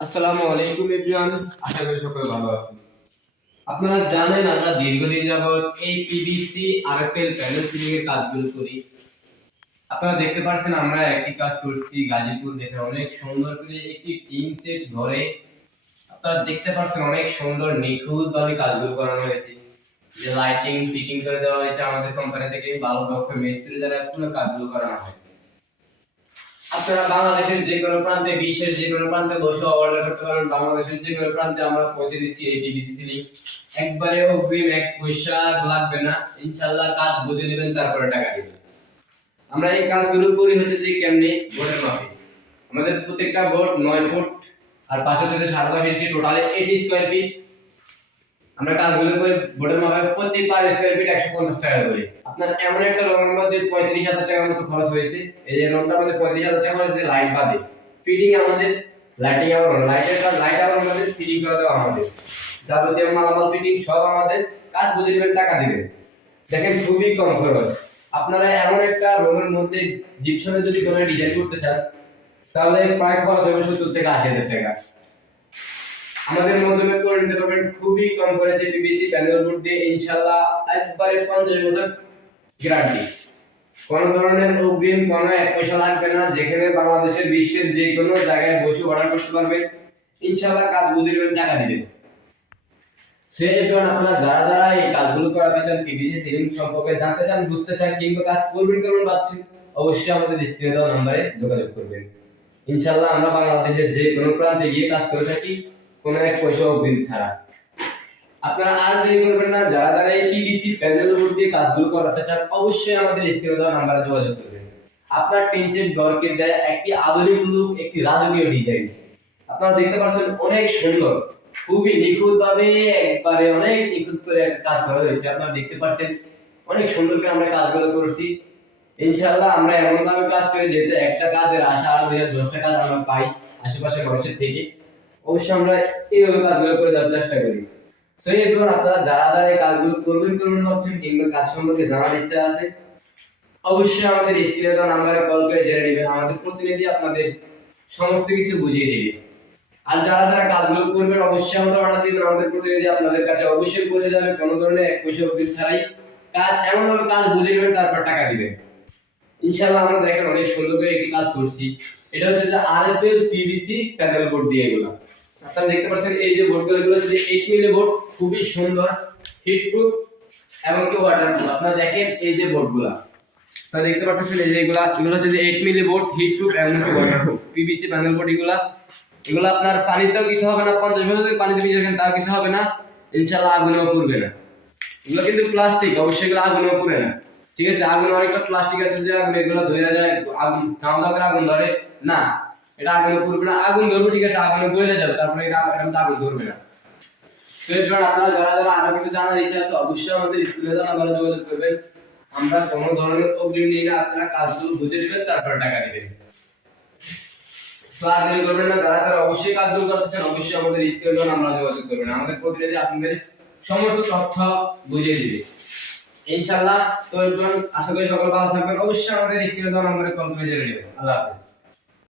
আসসালামু আলাইকুম এভরিওয়ান, আশা করি সকলে ভালো আছেন। আপনারা জানেন আমরা দীর্ঘদিন যাবত এই পিভিসি আরএফএল প্যানেল ফিটিং এর কাজগুলো করি। আপনারা দেখতে পাচ্ছেন আমরা একটি কাজ করছি গাজীপুর, দেখে অনেক সুন্দর করে একটি টিন সেট ঘরে আপনারা দেখতে পাচ্ছেন অনেক সুন্দর নিখুঁত ভাবে কাজগুলো করানো হয়েছে। যে লাইটিং ফিটিং করে দেওয়া হয়েছে আমাদের কোম্পানি থেকে, ভালো দক্ষ মিস্ত্রি দ্বারা পুরো কাজগুলো করানো হয়। আপনারা বাংলাদেশের যে কোনো প্রান্তে, বিশ্বের যে কোনো প্রান্তে বসে অর্ডার করতে পারবেন। বাংলাদেশের যে কোনো প্রান্তে আমরা পৌঁছে দিচ্ছি এই পিভিসি সিলিং। একবারে অগ্রিম এক পয়সা লাগবে না, ইনশাআল্লাহ কাজ বুঝে নেবেন তারপরে টাকা দিবেন। আমরা এই কাজগুলো করি হচ্ছে যে কেমনে, বোর্ডের মাপে। আমাদের প্রত্যেকটা বোর্ড 9 ফুট আর পাশে থেকে 10.5 ইঞ্চি, টোটালি 80 স্কয়ার ফিট। আমরা কাজগুলো করে বোর্ডের মাপে প্রতি পার স্কয়ার ফিট 150 টাকা করে। আপনার এমন একটা রঙের মধ্যে 35,000 টাকার মতো খরচ হয়েছে। এই যে রংটা আমাদের 35,000 টাকা খরচ হয়েছে লাইট বাদে। ফিটিং আমাদের, লাইটিং আবার লাইটের কাজ, লাইট আবার আমাদের, ফিটিং করে দেওয়া আমাদের, যাবতীয় মালামাল ফিটিং সব আমাদের। কাজ বুঝে নেবেন, টাকা দিবেন। দেখেন খুবই কম খরচ। আপনারা এমন একটা রুমের মধ্যে জিপসনে যদি কোনো ডিজাইন করতে চান তাহলে প্রায় খরচ হবে 70 থেকে 80,000 টাকা। আমাদের মাধ্যমে করে নিতে পারবেন খুবই কম খরচে পিভিসি প্যানেল বোর্ড দিয়ে, ইনশাআল্লাহ একবারে 50 বছর গ্যারান্টি। কোন ধরনের অগ্রিম কোনো এক পয়সা লাগবে না। যেখানে বাংলাদেশের, বিশ্বের যে কোনো জায়গায় বসে অর্ডার করতে পারবেন, ইনশাআল্লাহ কাজ বুঝে নেবেন, টাকা দিবেন। সেজন্য আপনারা যারা যারা এই কাজগুলো করাতে চান, পিভিসি সিলিং সম্পর্কে জানতে চান, বুঝতে চান, কিংবা কাজ করবেন ভাবছেন, অবশ্যই আমাদের স্ক্রিনে দেওয়া নম্বরে যোগাযোগ করবেন। ইনশাআল্লাহ আমরা বাংলাদেশের যে কোনো প্রান্তে গিয়ে কাজ করে থাকি, কোনো এক পয়সা অগ্রিম ছাড়া। আপনারা আর দেরি করবেন না, যারা যারা এই পিভিসি প্যানেল বোর্ড দিয়ে কাজগুলো করাতে চান, অবশ্যই আমাদের স্ক্রিনে দেওয়া নম্বরে যোগাযোগ করবেন। আপনার টিনসেট ঘরকে দেয় একটি আধুনিক লুক, একটি রাজকীয় ডিজাইন। আপনারা দেখতে পাচ্ছেন অনেক সুন্দর, খুবই নিখুঁত ভাবে, একবারে অনেক নিখুঁত করে একটা কাজ করা হয়েছে। আপনারা দেখতে পাচ্ছেন অনেক সুন্দর করে আমরা কাজগুলো করেছি। ইনশাআল্লাহ আমরা এমন ভাবে কাজ করি যেটা একটা কাজের আশা আর 10টা কাজ আমরা পাই আশেপাশের মানুষের থেকে। অবশ্যই আমরা এইভাবে কাজগুলো করে দেওয়ার চেষ্টা করি। সো এরপর আপনারা যারা যারা এই কাজগুলো করবেন ভাবছেন, কিংবা কাজ সম্পর্কে জানার ইচ্ছা আছে, অবশ্যই আমাদের স্ক্রিনে দেওয়া নম্বরে কল করে জেনে নেবেন। আমাদের প্রতিনিধি আপনাদের সমস্ত কিছু বুঝিয়ে দিবে। আর যারা যারা কাজগুলো করবেন অবশ্যই আমাদের অর্ডার দিবেন, আমাদের প্রতিনিধি আপনাদের কাছে অবশ্যই পৌঁছে যাবে কোনো ধরনের এক পয়সা অগ্রিম ছাড়াই। কাজ এমন ভাবে কাজ বুঝে নেবেন, তারপর টাকা দিবেন। ইনশাআল্লাহ আমরা দেখেন অনেক সুন্দর করে একটি কাজ করছি। এটা হচ্ছে যে আরএফএল পিভিসি প্যানেল বোর্ড দিয়ে এগুলো। আপনারা দেখতে পাচ্ছেন এই যে বোর্ডগুলো, এগুলো হচ্ছে 8 মিলি বোর্ড, খুবই সুন্দর, হিট প্রুফ এবং কি ওয়াটার প্রুফ। আপনারা দেখেন এই যে বোর্ডগুলো, আপনারা দেখতে পাচ্ছেন এই যে এগুলো হচ্ছে যে 8 মিলি বোর্ড, হিট প্রুফ এবং কি water proof PVC panel board. এগুলো আপনার পানিতেও কিছু হবে না, 50 বছর যদি পানিতে ভিজে রাখেন তাও কিছু হবে না, ইনশাআল্লাহ আগুনেও পুড়বে না। এগুলো কিন্তু প্লাস্টিক, অবশ্যই এগুলো আগুনেও পুড়ে না। ঠিক আছে, আগুন অনেকটা প্লাস্টিক আছে যে আগুন এগুলো ধরে যায়, আগুন ঠান্ডা করে আগুন ধরে না, এটা আগুনে পুড়বে না। আগুন ধরবে ঠিক আছে, আগুনে জ্বলে যাবে, তারপরে এটা আগুন ধরবে না। তো এর জন্য আপনারা যারা যারা আরো কিছু জানার ইচ্ছা আছে, অবশ্যই আমাদের স্কুলে নাম্বারে যোগাযোগ করবেন। আমরা কোনো ধরনের অগ্রিম নিই না, আপনারা কাজগুলো বুঝে নেবেন, তারপরে টাকা দিবেন। তো আর দেরি করবেন না, যারা যারা অবশ্যই কাজগুলো করতে চান, অবশ্যই আমাদের স্ক্রিনে নাম্বারে যোগাযোগ করবেন। আমাদের প্রতিনিধি আপনাদের সমস্ত তথ্য বুঝিয়ে দিবে ইনশাআল্লাহ। তো আশা করি সকলে ভালো থাকবেন। অবশ্যই আমাদের স্ক্রিনে দেওয়া নম্বরে কল করে জেনে নেবেন। আল্লাহ হাফেজ।